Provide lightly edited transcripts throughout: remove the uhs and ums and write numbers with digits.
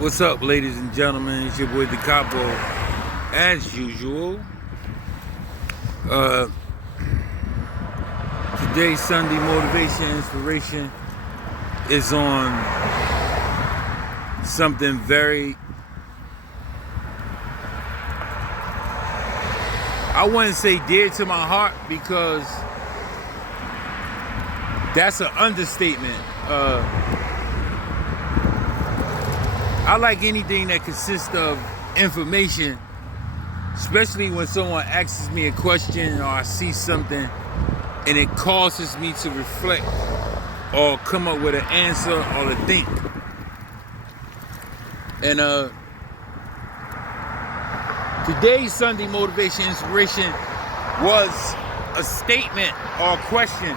What's up, ladies and gentlemen? It's your boy Decopbo, as usual. Today's Sunday motivation inspiration is on something very, I wouldn't say dear to my heart, because that's an understatement. I like anything that consists of information, especially when someone asks me a question or I see something and it causes me to reflect or come up with an answer or to think. And today's Sunday motivation inspiration was a statement or a question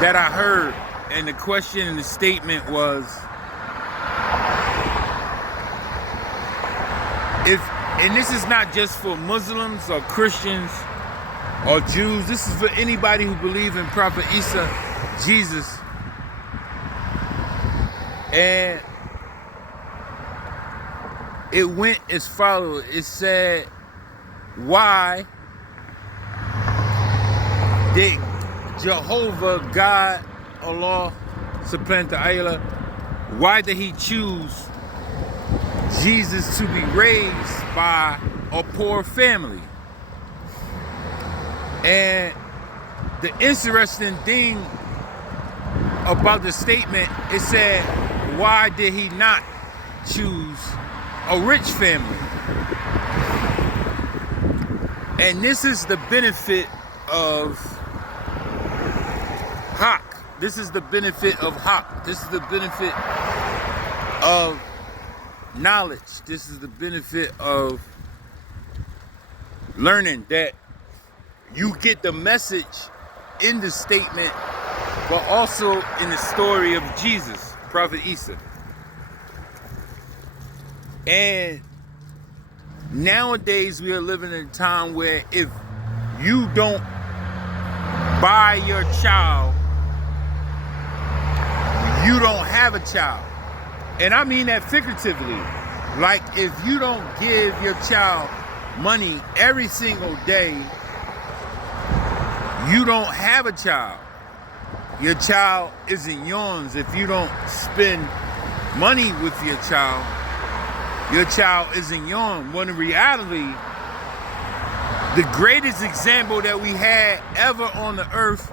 that I heard, and the question and the statement was, and this is not just for Muslims or Christians or Jews, this is for anybody who believes in Prophet Isa, Jesus. And it went as follows. It said, why did Jehovah, God, Allah, subhanahu wa ta'ala, why did he choose Jesus to be raised by a poor family? And the interesting thing about the statement, it said, why did he not choose a rich family? And this is the benefit of Haq. This is the benefit of Haq. This is the benefit of knowledge. This is the benefit of learning, that you get the message in the statement, but also in the story of Jesus, Prophet Isa. And nowadays we are living in a time where if you don't buy your child, you don't have a child. And I mean that figuratively. Like, if you don't give your child money every single day, you don't have a child. Your child isn't yours. If you don't spend money with your child isn't yours. When in reality, the greatest example that we had ever on the earth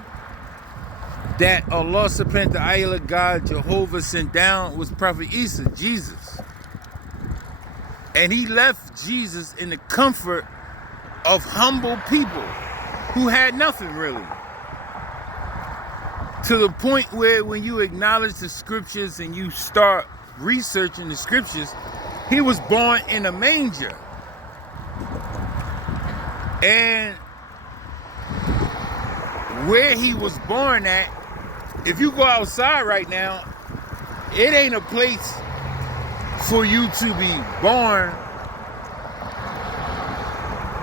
that Allah subhanahu wa ta'ala, God, Jehovah, sent down was Prophet Isa, Jesus. And he left Jesus in the comfort of humble people who had nothing really. To the point where when you acknowledge the scriptures and you start researching the scriptures, he was born in a manger. And where he was born at, if you go outside right now, it ain't a place for you to be born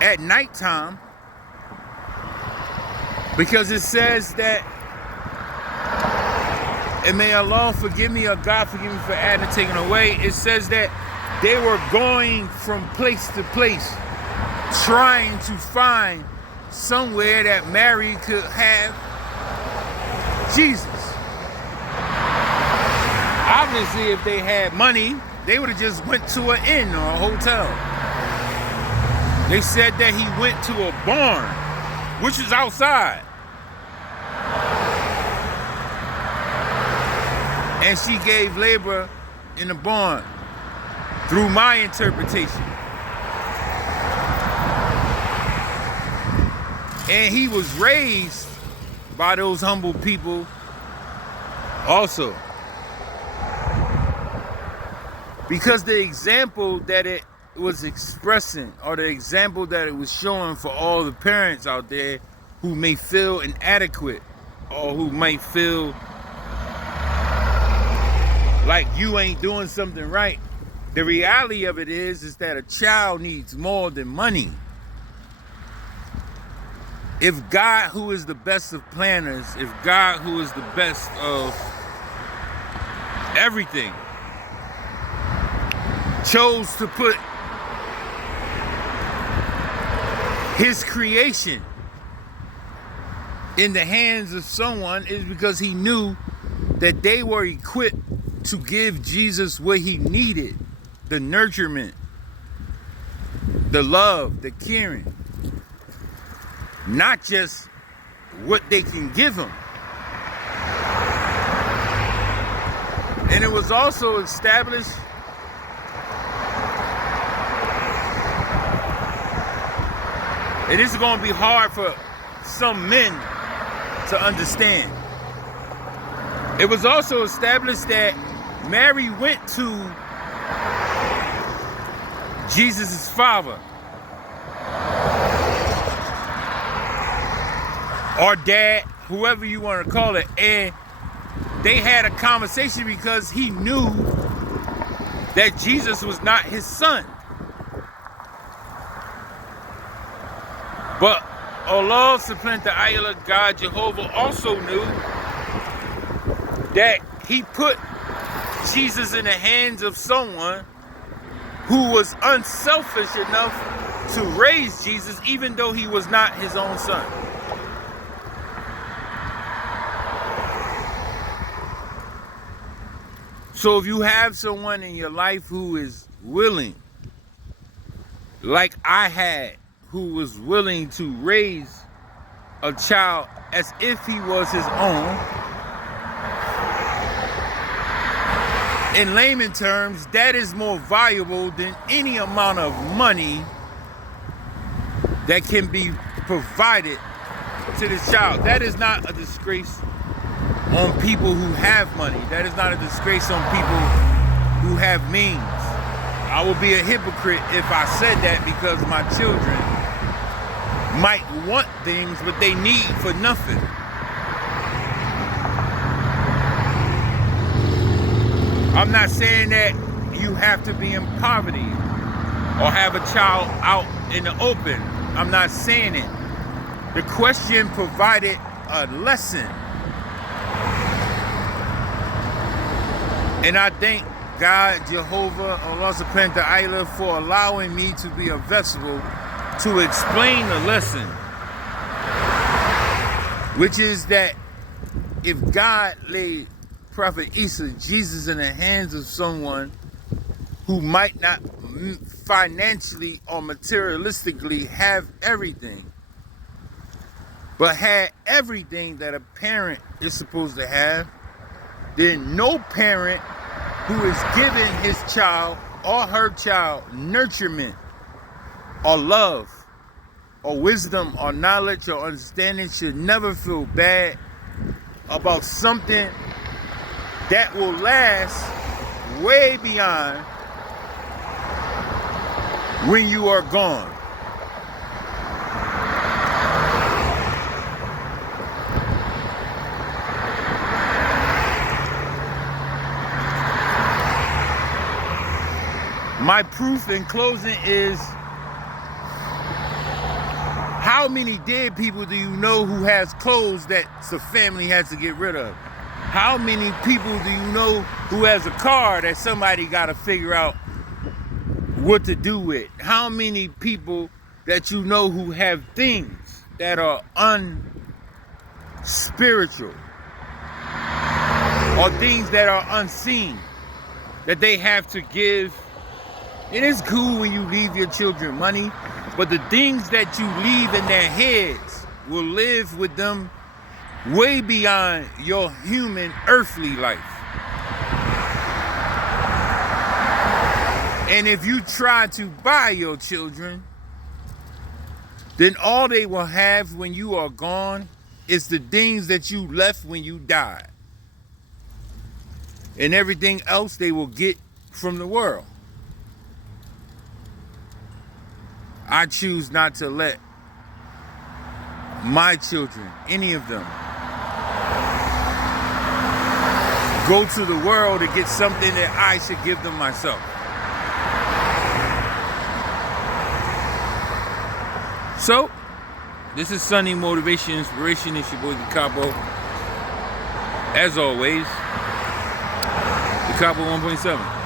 at nighttime, because it says that, and may Allah forgive me, or God forgive me for adding and taking away, it says that they were going from place to place trying to find somewhere that Mary could have Jesus. Obviously, if they had money, they would have just went to an inn or a hotel. They said that he went to a barn, which is outside. And she gave labor in the barn, through my interpretation. And he was raised by those humble people also. Because the example that it was expressing, or the example that it was showing for all the parents out there who may feel inadequate, or who might feel like you ain't doing something right. The reality of it is that a child needs more than money. If God, who is the best of planners, if God, who is the best of everything, chose to put his creation in the hands of someone is because he knew that they were equipped to give Jesus what he needed: the nurturement, the love, the caring, not just what they can give him. And it was also established and this is going to be hard for some men to understand. It was also established that Mary went to Jesus' father or dad, whoever you want to call it, and they had a conversation because he knew that Jesus was not his son. But Allah subhanahu wa ta'ala, God Jehovah, also knew that he put Jesus in the hands of someone who was unselfish enough to raise Jesus even though he was not his own son. So if you have someone in your life who is willing, like I had, who was willing to raise a child as if he was his own, in layman terms, that is more valuable than any amount of money that can be provided to this child. That is not a disgrace on people who have money. That is not a disgrace on people who have means. I would be a hypocrite if I said that, because my children might want things, but they need for nothing. I'm not saying that you have to be in poverty or have a child out in the open. I'm not saying it. The question provided a lesson. And I thank God, Jehovah, Allah subhanahu wa ta'ala, for allowing me to be a vessel to explain the lesson, which is that if God laid Prophet Isa, Jesus, in the hands of someone who might not financially or materialistically have everything, but had everything that a parent is supposed to have, then no parent who is giving his child or her child nurturement or love or wisdom or knowledge or understanding should never feel bad about something that will last way beyond when you are gone. My proof in closing is, how many dead people do you know who has clothes that the family has to get rid of? How many people do you know who has a car that somebody got to figure out what to do with? How many people that you know who have things that are unspiritual or things that are unseen that they have to give? It is cool when you leave your children money, but the things that you leave in their heads will live with them way beyond your human earthly life. And if you try to buy your children, then all they will have when you are gone is the things that you left when you died. And everything else they will get from the world. I choose not to let my children, any of them, go to the world to get something that I should give them myself. So, this is Sunday Motivation Inspiration. It's your boy Decopbo. As always, Decopbo 1.7.